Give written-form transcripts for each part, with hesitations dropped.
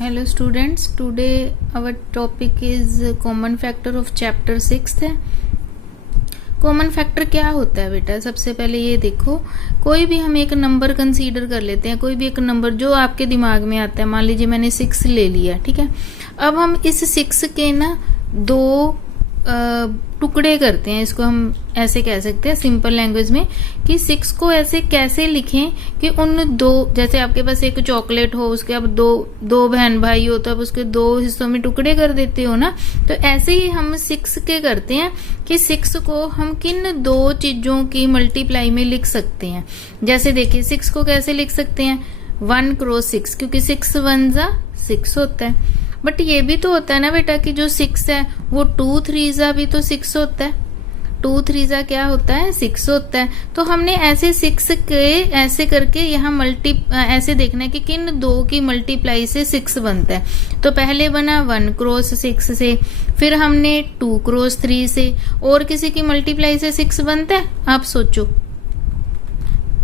Hello students, today our topic is common factor of chapter 6 है। Common factor क्या होता है बेटा? सबसे पहले ये देखो, कोई भी हम एक नंबर कंसीडर कर लेते हैं, कोई भी एक नंबर जो आपके दिमाग में आता है। मान लीजिए मैंने 6 ले लिया, ठीक है। अब हम इस 6 के ना दो टुकड़े करते हैं, इसको हम ऐसे कह सकते हैं सिंपल लैंग्वेज में कि 6 को ऐसे कैसे लिखें कि उन दो, जैसे आपके पास एक चॉकलेट हो, उसके अब दो बहन भाई हो तो अब उसके दो हिस्सों में टुकड़े कर देते हो ना, तो ऐसे ही हम 6 के करते हैं कि 6 को हम किन दो चीजों की मल्टीप्लाई में लिख सकते हैं। जैसे देखिए 6 को कैसे लिख सकते हैं, 1 क्रॉस 6, क्योंकि 6 1 जा 6 होता है। बट ये भी तो होता है ना बेटा कि जो 6 है वो 2 3 जा भी तो 6 होता है, 2 3 जा क्या होता है 6 होता है। तो हमने ऐसे 6 के ऐसे करके यहाँ ऐसे देखना है कि किन दो की मल्टीप्लाई से 6 बनता है। तो पहले बना 1 क्रॉस 6 से, फिर हमने 2 क्रॉस 3 से, और किसी की मल्टीप्लाई से 6 बनता है? आप सोचो,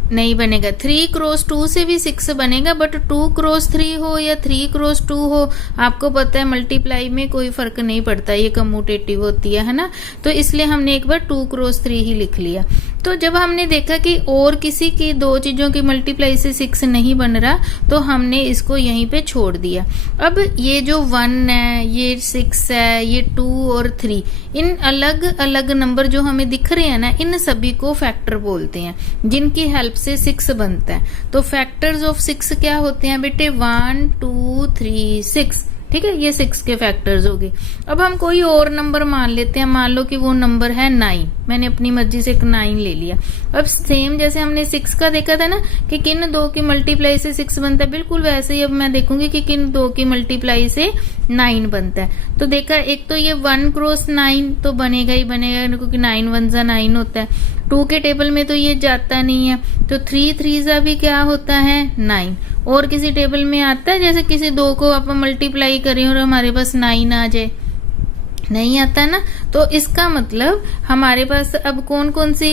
नहीं बनेगा। 3 क्रॉस 2 से भी 6 बनेगा, बट 2 क्रॉस 3 हो या 3 क्रॉस 2 हो, आपको पता है मल्टीप्लाई में कोई फर्क नहीं पड़ता, ये कम्यूटेटिव होती है ना। तो इसलिए हमने एक बार 2 क्रॉस 3 ही लिख लिया। तो जब हमने देखा कि और किसी की दो चीजों की मल्टीप्लाई से 6 नहीं बन रहा, तो हमने इसको यहीं पे छोड़ दिया। अब ये जो 1 है, ये 6 है, ये 2 और 3, इन अलग अलग नंबर जो हमें दिख रहे हैं ना, इन सभी को फैक्टर बोलते हैं, जिनकी हेल्प से 6 बनता है। तो फैक्टर्स ऑफ 6 क्या होते हैं बेटे? 1 2 3 6, ठीक है। ये 6 के फैक्टर्स हो गए। अब हम कोई और नंबर मान लेते हैं, मान लो कि वो नंबर है 9, मैंने अपनी मर्जी से एक 9 ले लिया। अब सेम जैसे हमने 6 का देखा था ना कि किन दो की मल्टीप्लाई से 6 बनता है, बिल्कुल वैसे ही अब मैं देखूंगी कि किन दो की मल्टीप्लाई से 9 बनता है। तो देखा, एक तो ये 1 क्रॉस 9 तो बनेगा ही बनेगा, क्योंकि 9 1 जा 9 होता है। 2 के टेबल में तो ये जाता नहीं है, तो 3 3 जा भी क्या होता है 9। और किसी टेबल में आता है, जैसे किसी दो को आप मल्टीप्लाई करें और हमारे पास 9 आ जाए? नहीं आता ना। तो इसका मतलब हमारे पास अब कौन कौन सी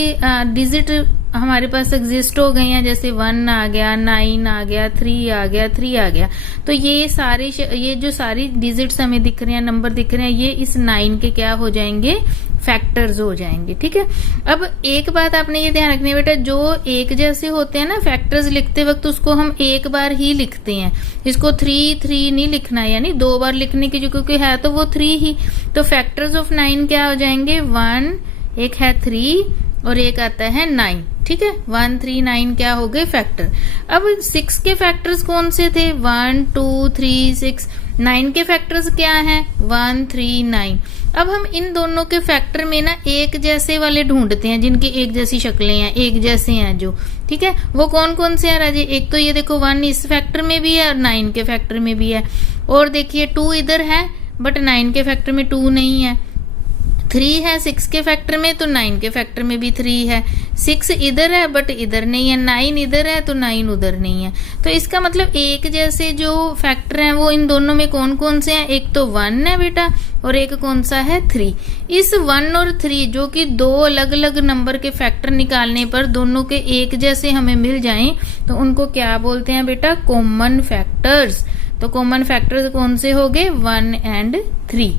डिजिट हमारे पास एग्जिस्ट हो गई हैं, जैसे 1 आ गया, 9 आ गया, 3 आ गया, 3 आ गया। तो ये जो सारी डिजिट्स हमें दिख रहे हैं, नंबर दिख रहे हैं, ये इस 9 के क्या हो जाएंगे? फैक्टर्स हो जाएंगे, ठीक है। अब एक बात आपने ये ध्यान रखनी है बेटा, जो एक जैसे होते हैं ना फैक्टर्स लिखते वक्त, उसको हम एक बार ही लिखते हैं, इसको 3 3 नहीं लिखना है, यानी 2 बार लिखने की, जो क्योंकि है तो वो 3 ही। तो फैक्टर्स ऑफ 9 क्या हो जाएंगे? 1, एक है 3 और एक आता है 9, ठीक है। 1 3 9 क्या हो गए? फैक्टर। अब 6 के फैक्टर्स कौन से थे? 1 2 3 6। 9 के फैक्टर्स क्या हैं? 1 3 9। अब हम इन दोनों के फैक्टर में ना एक जैसे वाले ढूंढते हैं, जिनकी एक जैसी शक्लें हैं, एक जैसे हैं जो, ठीक है। वो कौन कौन से हैं राजे? एक तो ये देखो 1 इस फैक्टर में भी है और 9 के फैक्टर में भी है, और देखिए 2 इधर है बट 9 के फैक्टर में 2 नहीं है। 3 है 6 के फैक्टर में, तो 9 के फैक्टर में भी 3 है। 6 इधर है बट इधर नहीं है, 9 इधर है तो 9 उधर नहीं है। तो इसका मतलब एक जैसे जो फैक्टर हैं वो इन दोनों में कौन कौन से हैं? एक तो 1 है बेटा, और एक कौन सा है? 3। इस 1 और 3 जो कि दो अलग अलग नंबर के फैक्टर निकालने पर दोनों के एक जैसे हमें मिल जाएं, तो उनको क्या बोलते हैं बेटा? Common factors. तो कॉमन फैक्टर्स कौन से हो गए? 1 एंड 3।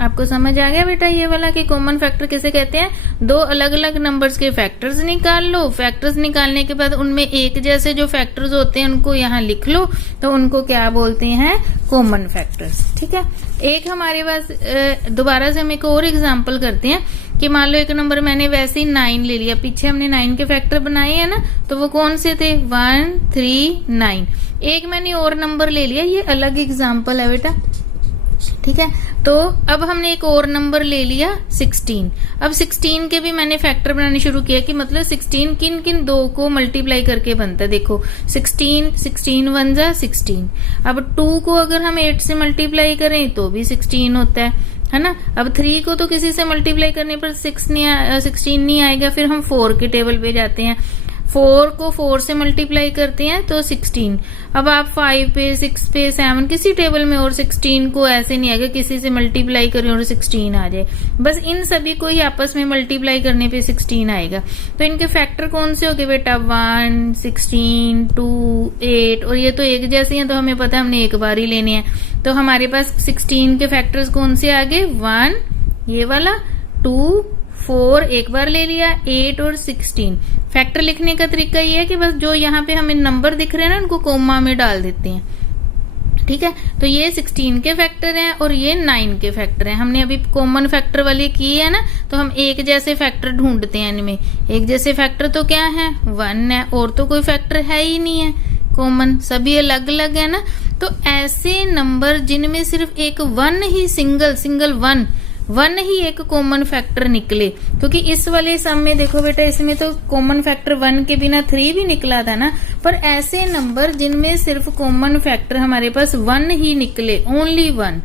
आपको समझ आ गया बेटा ये वाला कि कॉमन फैक्टर किसे कहते हैं? दो अलग अलग नंबर्स के फैक्टर्स निकाल लो, फैक्टर्स निकालने के बाद उनमें एक जैसे जो फैक्टर्स होते हैं उनको यहाँ लिख लो, तो उनको क्या बोलते हैं? कॉमन फैक्टर्स, ठीक है। एक हमारे पास दोबारा से हम एक और एग्जांपल करते हैं कि मान लो एक नंबर मैंने वैसे ही 9 ले लिया, पीछे हमने 9 के फैक्टर बनाए हैं ना, तो वो कौन से थे? 1 3 9। एक मैंने और नंबर ले लिया, ये अलग एग्जाम्पल है बेटा, ठीक है। तो अब हमने एक और नंबर ले लिया 16। अब 16 के भी मैंने फैक्टर बनाने शुरू किया कि मतलब 16 किन किन दो को मल्टीप्लाई करके बनता है। देखो 16 1 जा 16। अब 2 को अगर हम 8 से मल्टीप्लाई करें तो भी 16 होता है ना। अब 3 को तो किसी से मल्टीप्लाई करने पर 16 नहीं आएगा, फिर हम 4 के टेबल पे जाते हैं। 4 को 4 से मल्टीप्लाई करते हैं तो 16। अब आप 5 पे 6 पे 7 किसी टेबल में और 16 को ऐसे नहीं आएगा किसी से मल्टीप्लाई करें और 16 आ जाए, बस इन सभी को ही आपस में मल्टीप्लाई करने पे 16 आएगा। तो इनके फैक्टर कौन से हो गए बेटा, 1, 16, 2, 8, और ये तो एक जैसे हैं तो हमें पता है हमने एक बार ही लेने हैं। तो हमारे पास 16 के फैक्टर्स कौन से आ गए, 1 ये वाला, 2, 4 एक बार ले लिया, 8 और 16। फैक्टर लिखने का तरीका ये है कि बस जो यहाँ पे हमें नंबर दिख रहे हैं ना उनको कोमा में डाल देते हैं, ठीक है। तो ये 16 के फैक्टर हैं और ये 9 के फैक्टर हैं। हमने अभी कॉमन फैक्टर वाली की है ना, तो हम एक जैसे फैक्टर ढूंढते हैं इनमें। एक जैसे फैक्टर तो क्या है, 1 है, और तो कोई फैक्टर है ही नहीं है कॉमन, सभी अलग अलग है ना। तो ऐसे नंबर जिनमें सिर्फ एक 1 ही सिंगल 1 ही एक कॉमन फैक्टर निकले, क्योंकि इस वाले सम में देखो बेटा इसमें तो कॉमन फैक्टर 1 के बिना 3 भी निकला था ना, पर ऐसे नंबर जिनमें सिर्फ कॉमन फैक्टर हमारे पास 1 ही निकले, ओनली 1,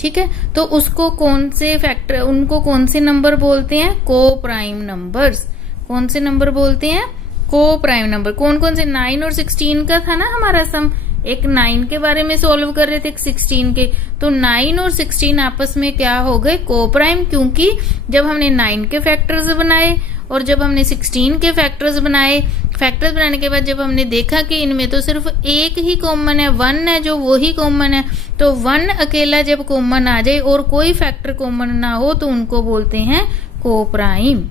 ठीक है, तो उसको कौन से फैक्टर, उनको कौन से नंबर बोलते हैं, को प्राइम नंबर्स। कौन से नंबर बोलते हैं, को प्राइम नंबर। कौन कौन से, 9 और 16 का था ना हमारा सम, एक 9 के बारे में सॉल्व कर रहे थे, एक 16 के, तो 9 और 16 आपस में क्या हो गए, को प्राइम, क्योंकि जब हमने 9 के फैक्टर्स बनाए और जब हमने 16 के फैक्टर्स बनाने के बाद जब हमने देखा कि इनमें तो सिर्फ एक ही कॉमन है, 1 है जो वो ही कॉमन है, तो 1 अकेला जब कॉमन आ जाए और कोई फैक्टर कॉमन ना हो तो उनको बोलते हैं को प्राइम।